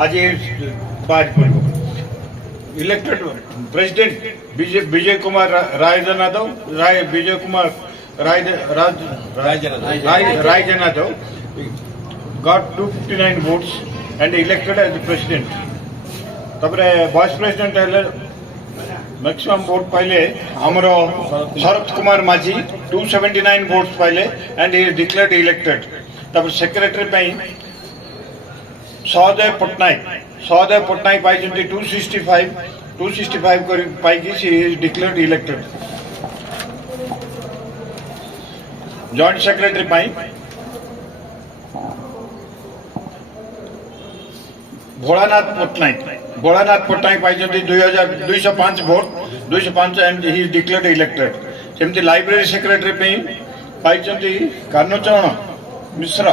आज elected president Vijay Kumar Rai जनादव got 259 votes and elected as the president. तबरे वाइस प्रेसिडेंट हेले मैक्सिमम वोट पाइले हमरो शरद कुमार माझी 279 votes पाइले and he is declared elected. तब सेक्रेटरी पाई सहदेव पटनायक पाई जंती 265 कर पाई की she is declared elected. Joint secretary पाई भोलानाथ पट्टनायक पाई 205 vote 205 and he is declared elected. सेमती लाइब्रेरी सेक्रेटरी पाई Karnacharan Mishra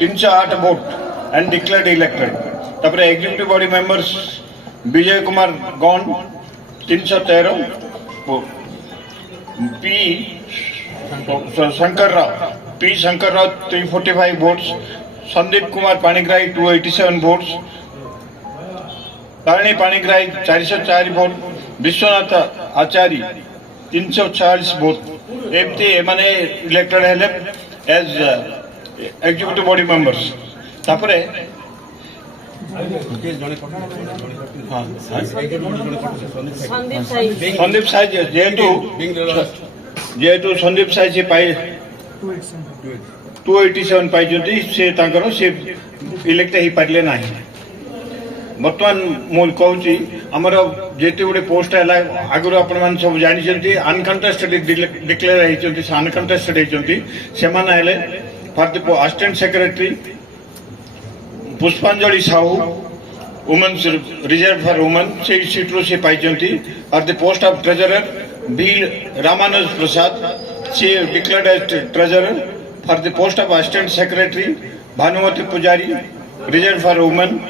308 vote and declared elected. तपर executive body members Vijay Kumar गौन 313 P Shankar Rao 345 votes. Sandeep Kumar Panigrahi 287 votes. Tarini Panigrahi 404 vote. Vishwanath Acharya 340 vote. एमती एमाने इलेक्टेड हेले एज एग्जीक्यूटिव बॉडी मेंबर्स. तापरे संदीप साई जेहेतु संदीप साई से पाई 287 पाई से तांकर से इलेक्ट ही पारे ना. बर्तमान मुझे कहूँ आमर जेते गुड़े पोस्ट है आगुरी आपण सब जानते अनकंटेस्टेड डिक्लेयर होती अनकंटेस्टेड होती से for the assistant secretary Pushpanjali Sahu women's reserve for women से सीट्रु से पाई. For the post of treasurer B Ramanuj Prasad से declared as treasurer. For the post of assistant secretary Bhanumati Pujari reserve for women